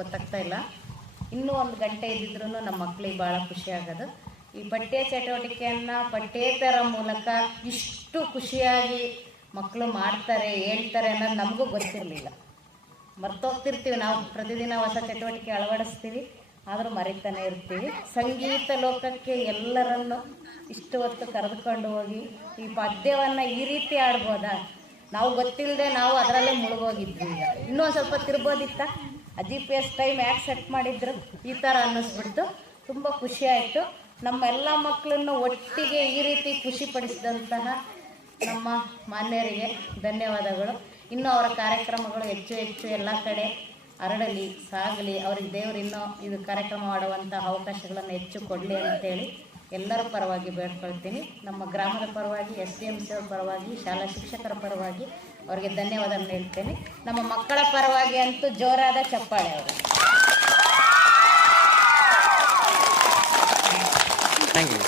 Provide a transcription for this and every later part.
ಗೊತ್ತಾಗ್ತಾ ಇಲ್ಲ. ಇನ್ನೂ ಒಂದು ಗಂಟೆ ಇದ್ದಿದ್ರು ನಮ್ಮ ಮಕ್ಕಳಿಗೆ ಭಾಳ ಖುಷಿ ಆಗೋದು. ಈ ಪಠ್ಯ ಚಟುವಟಿಕೆಯನ್ನು ಪಠ್ಯೇತರ ಮೂಲಕ ಇಷ್ಟು ಖುಷಿಯಾಗಿ ಮಕ್ಕಳು ಮಾಡ್ತಾರೆ, ಹೇಳ್ತಾರೆ ಅನ್ನೋದು ನಮಗೂ ಗೊತ್ತಿರಲಿಲ್ಲ. ಮರ್ತೋಗ್ತಿರ್ತೀವಿ ನಾವು. ಪ್ರತಿದಿನ ಹೊಸ ಚಟುವಟಿಕೆ ಅಳವಡಿಸ್ತೀವಿ, ಆದರೂ ಮರಿತಾನೆ ಇರ್ತೀವಿ. ಸಂಗೀತ ಲೋಕಕ್ಕೆ ಎಲ್ಲರನ್ನು ಇಷ್ಟು ಹೊತ್ತು ಕರೆದುಕೊಂಡು ಹೋಗಿ ಈ ಪದ್ಯವನ್ನು ಈ ರೀತಿ ಆಡ್ಬೋದಾ? ನಾವು ಗೊತ್ತಿಲ್ಲದೆ ನಾವು ಅದರಲ್ಲೇ ಮುಳುಗೋಗಿದ್ವಿ ಈಗ. ಇನ್ನೂ ಸ್ವಲ್ಪ ತಿರ್ಬೋದಿತ್ತ ಜಿ ಪಿ ಎಸ್ ಟೈಮ್ ಯಾಕೆ ಸೆಟ್ ಮಾಡಿದ್ರು ಈ ಥರ ಅನ್ನಿಸ್ಬಿಡ್ತು. ತುಂಬ ಖುಷಿ ಆಯಿತು. ನಮ್ಮ ಎಲ್ಲ ಮಕ್ಕಳನ್ನು ಒಟ್ಟಿಗೆ ಈ ರೀತಿ ಖುಷಿಪಡಿಸಿದಂತಹ ನಮ್ಮ ಮಾನ್ಯರಿಗೆ ಧನ್ಯವಾದಗಳು. ಇನ್ನೂ ಅವರ ಕಾರ್ಯಕ್ರಮಗಳು ಹೆಚ್ಚು ಹೆಚ್ಚು ಎಲ್ಲ ಕಡೆ ಹರಡಲಿ, ಸಾಗಲಿ, ಅವ್ರಿಗೆ ದೇವರು ಇನ್ನೂ ಇದು ಕಾರ್ಯಕ್ರಮ ಮಾಡುವಂಥ ಅವಕಾಶಗಳನ್ನು ಹೆಚ್ಚು ಕೊಡಲಿ ಅಂತೇಳಿ ಎಲ್ಲರ ಪರವಾಗಿ ಬೇಡ್ಕೊಳ್ತೀನಿ. ನಮ್ಮ ಗ್ರಾಮದ ಪರವಾಗಿ ಎಸ್ ಡಿ ಎಂ ಸಿ ಪರವಾಗಿ, ಶಾಲಾ ಶಿಕ್ಷಕರ ಪರವಾಗಿ ಅವರಿಗೆ ಧನ್ಯವಾದ ಹೇಳ್ತೇನೆ. ನಮ್ಮ ಮಕ್ಕಳ ಪರವಾಗಿ ಅಂತೂ ಜೋರಾದ ಚಪ್ಪಾಳೆ ಅವರು. Thank you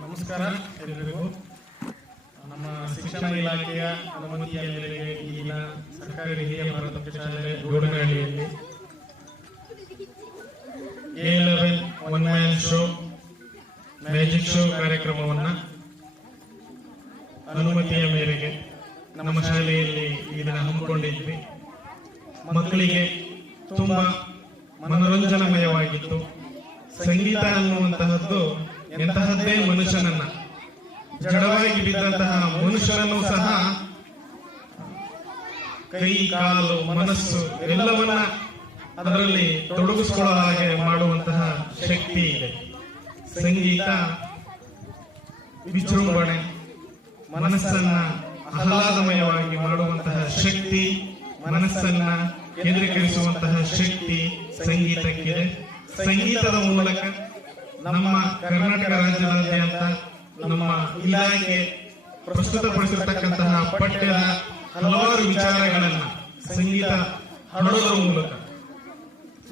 ನಮಸ್ಕಾರ, ಎಲ್ಲರಿಗೂ. ನಮ್ಮ ಶಿಕ್ಷಣ ಇಲಾಖೆಯ ಅನುಮತಿಯ ಮೇರೆಗೆ ಈಗಿನ ಸರ್ಕಾರಿ ಹಿರಿಯ ಪ್ರಾಥಮಿಕ ಶಾಲೆ ಗೌಡನಹಳ್ಳಿಯಲ್ಲಿ a eleven one man show magic show ಕಾರ್ಯಕ್ರಮವನ್ನು ಅನುಮತಿಯ ಮೇರೆಗೆ ನಮ್ಮ ಶಾಲೆಯಲ್ಲಿ ಇದನ್ನು ಹಮ್ಮಿಕೊಂಡಿದ್ವಿ. ಮಕ್ಕಳಿಗೆ ತುಂಬಾ ಮನೋರಂಜನಮಯವಾಗಿತ್ತು. ಸಂಗೀತ ಅನ್ನುವಂತಹದ್ದು ಎಂತಹದ್ದೇ ಮನುಷ್ಯನನ್ನ. ಜಡವಾಗಿ ಬಿದ್ದಂತಹ ಮನುಷ್ಯನನ್ನು ಸಹ ಕೈ, ಕಾಲು, ಮನಸ್ಸು ಎಲ್ಲವನ್ನ ಅದರಲ್ಲಿ ತೊಡಗಿಸ್ಕೊಳ್ಳೋ ಹಾಗೆ ಮಾಡುವಂತಹ ಶಕ್ತಿ ಇದೆ. ಸಂಗೀತ ವಿಜೃಂಭಣೆ, ಮನಸ್ಸನ್ನ ಆಹ್ಲಾದಮಯವಾಗಿ ಮಾಡುವಂತಹ ಶಕ್ತಿ, ಮನಸ್ಸನ್ನ ಕೇಂದ್ರೀಕರಿಸುವಂತಹ ಶಕ್ತಿ ಸಂಗೀತಕ್ಕಿದೆ ಸಂಗೀತದ ಮೂಲಕ ನಮ್ಮ ಕರ್ನಾಟಕ ರಾಜ್ಯದಾದ್ಯಂತ ನಮ್ಮ ಇಲಾಖೆ ಪ್ರಸ್ತುತಪಡಿಸಿರ್ತಕ್ಕಂತಹ ಪಠ್ಯದ ಹಲವಾರು ವಿಚಾರಗಳನ್ನ ಸಂಗೀತ ಹಾಡೋದರ ಮೂಲಕ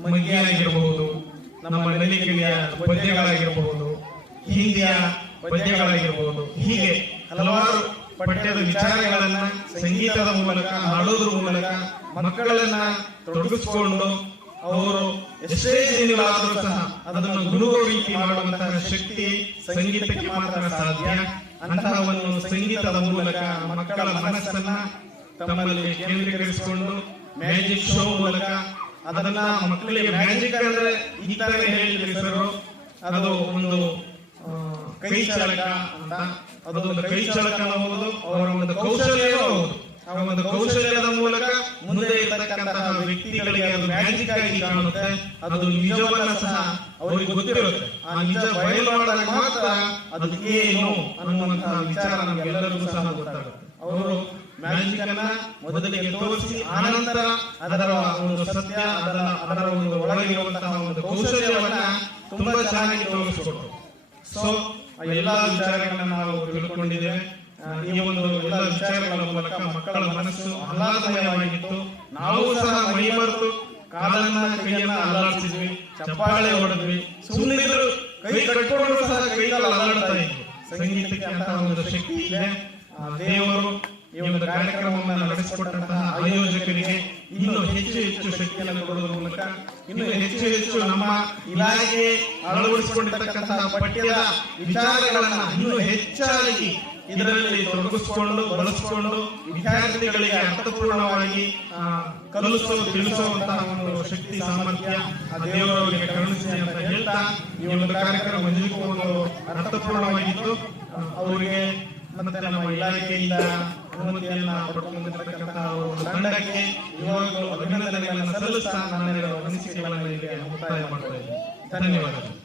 ಮಗ್ಗಿ ಆಗಿರಬಹುದು ನಮ್ಮ ನಲಿಕೆಯ ಪದ್ಯಗಳಾಗಿರಬಹುದು, ಹಿಂದಿಯ ಪದ್ಯಗಳಾಗಿರಬಹುದು, ಹೀಗೆ ಹಲವಾರು ಪಠ್ಯದ ವಿಚಾರಗಳನ್ನ ಸಂಗೀತದ ಮೂಲಕ, ಹಾಡೋದ್ರ ಮೂಲಕ ಮಕ್ಕಳನ್ನ ತೊಡಗಿಸ್ಕೊಂಡು ಅವರು ಎಷ್ಟೇ ದಿನಗಳಾದರೂ ಸಹ ಅದನ್ನು ಗುರುಗೋ ರೀತಿ ಮಾಡುವಂತಹ ಶಕ್ತಿ ಸಂಗೀತಕ್ಕೆ ಮಾತ್ರ ಸಾಧ್ಯ. ಅಂತಹ ಒಂದು ಸಂಗೀತದ ಮೂಲಕ ಮಕ್ಕಳ ಮನಸ್ಸನ್ನ ತಮ್ಮಲ್ಲಿ ಕೇಂದ್ರೀಕರಿಸಿಕೊಂಡು ಮ್ಯಾಜಿಕ್ ಶೋ ಮೂಲಕ ಅದನ್ನ ಮಕ್ಕಳಿಗೆ ಮ್ಯಾಜಿಕ್ ಅಂದ್ರೆ ಈ ತರ ಹೇಳಿದ್ರಿ ಸರ್ ಅದು ಒಂದು ಕೈ ಚಳಕ ಅಂತ. ಅದೊಂದು ಕೈ ಚಳಕ ಅನ್ನಬಹುದು ಅವರ ಒಂದು ಕೌಶಲ್ಯ ಆ ಒಂದು ಕೌಶಲ್ಯದ ಮೂಲಕ ಮುಂದೆ ಇರತಕ್ಕಂತಹ ವ್ಯಕ್ತಿಗಳಿಗೆ ಅದು ಮ್ಯಾಜಿಕ್ ಆಗಿ ಕಾಣುತ್ತೆ. ಅದು ನಿಜವನ್ನ ಸಹ ಅವರಿಗೆ ಗೊತ್ತಿರುತ್ತೆ. ಆ ನಿಜ ಬಯಲು ಮಾಡಿದಾಗ ಮಾತ್ರ ಅದು ಏನು ಅನ್ನುವಂತಹ ವಿಚಾರ ನಮಗೆಲ್ಲರಿಗೂ ಸಹ ಗೊತ್ತಾಗುತ್ತೆ. ಅವರು ಮ್ಯಾಜಿಕ್ ಅನ್ನ ಮೊದಲಿಗೆ ತೋರಿಸಿ ಆನಂತರ ಅದರ ಒಂದು ಸತ್ಯ, ಅದರ ಅದರ ಒಂದು ಒಳಗಿರುವಂತಹ ಒಂದು ಕೌಶಲ್ಯವನ್ನ ತುಂಬಾ ಚೆನ್ನಾಗಿ ತೋರಿಸ್ಕೊಟ್ರು. ಸೊ ಎಲ್ಲಾ ವಿಚಾರಗಳನ್ನ ನಾವು ತಿಳ್ಕೊಂಡಿದ್ದೇವೆ. ಈ ಒಂದು ಎಲ್ಲ ವಿಚಾರಗಳ ಮೂಲಕ ಮಕ್ಕಳ ಮನಸ್ಸು ಆಹ್ಲಾದಮಯವಾಗಿತ್ತು. ನಾವು ಸಹ ಮೈಮರೆತು ಕಾಲನ್ನ ಕೈಯನ್ನ ಅಲ್ಲಾಡಿಸಿದ್ವಿ. ಚಪ್ಪಾಳೆ ಹೊಡೆದ್ವಿ. ಸುಮ್ಮನಿದ್ರು ಕೈ ಕಟ್ಕೊಂಡು ಸಹ ಕೈಗಳ ಅಲ್ಲಾಡ್ತಾ ಇದ್ವಿ ಸಂಗೀತಕ್ಕೆ ಅಂತ ಒಂದು ಶಕ್ತಿ ಇದೆ. ದೇವರು ಈ ಒಂದು ಕಾರ್ಯಕ್ರಮವನ್ನು ನಡೆಸಿಕೊಟ್ಟಂತಹ ಆಯೋಜಕರಿಗೆ ಇನ್ನೂ ಹೆಚ್ಚು ಹೆಚ್ಚು ಶಕ್ತಿಯನ್ನು ಕೊಡುವ ಮೂಲಕ ಇನ್ನು ಹೆಚ್ಚು ಹೆಚ್ಚು ನಮ್ಮ ಇಲಾಖೆ ಅಳವಡಿಸಿಕೊಂಡಿರ್ತಕ್ಕಂತಹ ಪಠ್ಯದ ವಿಚಾರಗಳನ್ನ ಇನ್ನೂ ಹೆಚ್ಚಾಗಿ ಇದರಲ್ಲಿ ತೊಡಗಿಸಿಕೊಂಡು, ಬಳಸಿಕೊಂಡು ವಿದ್ಯಾರ್ಥಿಗಳಿಗೆ ಅರ್ಥಪೂರ್ಣವಾಗಿ ಕಲಿಸುವ ತಿಳಿಸುವಂತಹ ಒಂದು ಶಕ್ತಿ, ಸಾಮರ್ಥ್ಯ ಆ ದೇವರವರಿಗೆ ಕರುಣಿಸಿ ಅಂತ ಹೇಳ್ತಾ ಈ ಒಂದು ಕಾರ್ಯಕ್ರಮ ಒಂದು ಅರ್ಥಪೂರ್ಣವಾಗಿತ್ತು. ಅವರಿಗೆ ಮತ್ತೆ ನಮ್ಮ ಇಲಾಖೆಯಿಂದ ಅನುಮತಿಯನ್ನ ಪಡ್ಕೊಂಡಿರ್ತಕ್ಕಂತಹ ಒಂದು ತಂಡಕ್ಕೆ ಅಭಿನಂದನೆಗಳನ್ನು ಸಲ್ಲಿಸ್ತಾ ನನ್ನ ಇಲ್ಲಿ ಮುಕ್ತಾಯ ಮಾಡ್ತಾ ಇದ್ದೀನಿ. ಧನ್ಯವಾದಗಳು.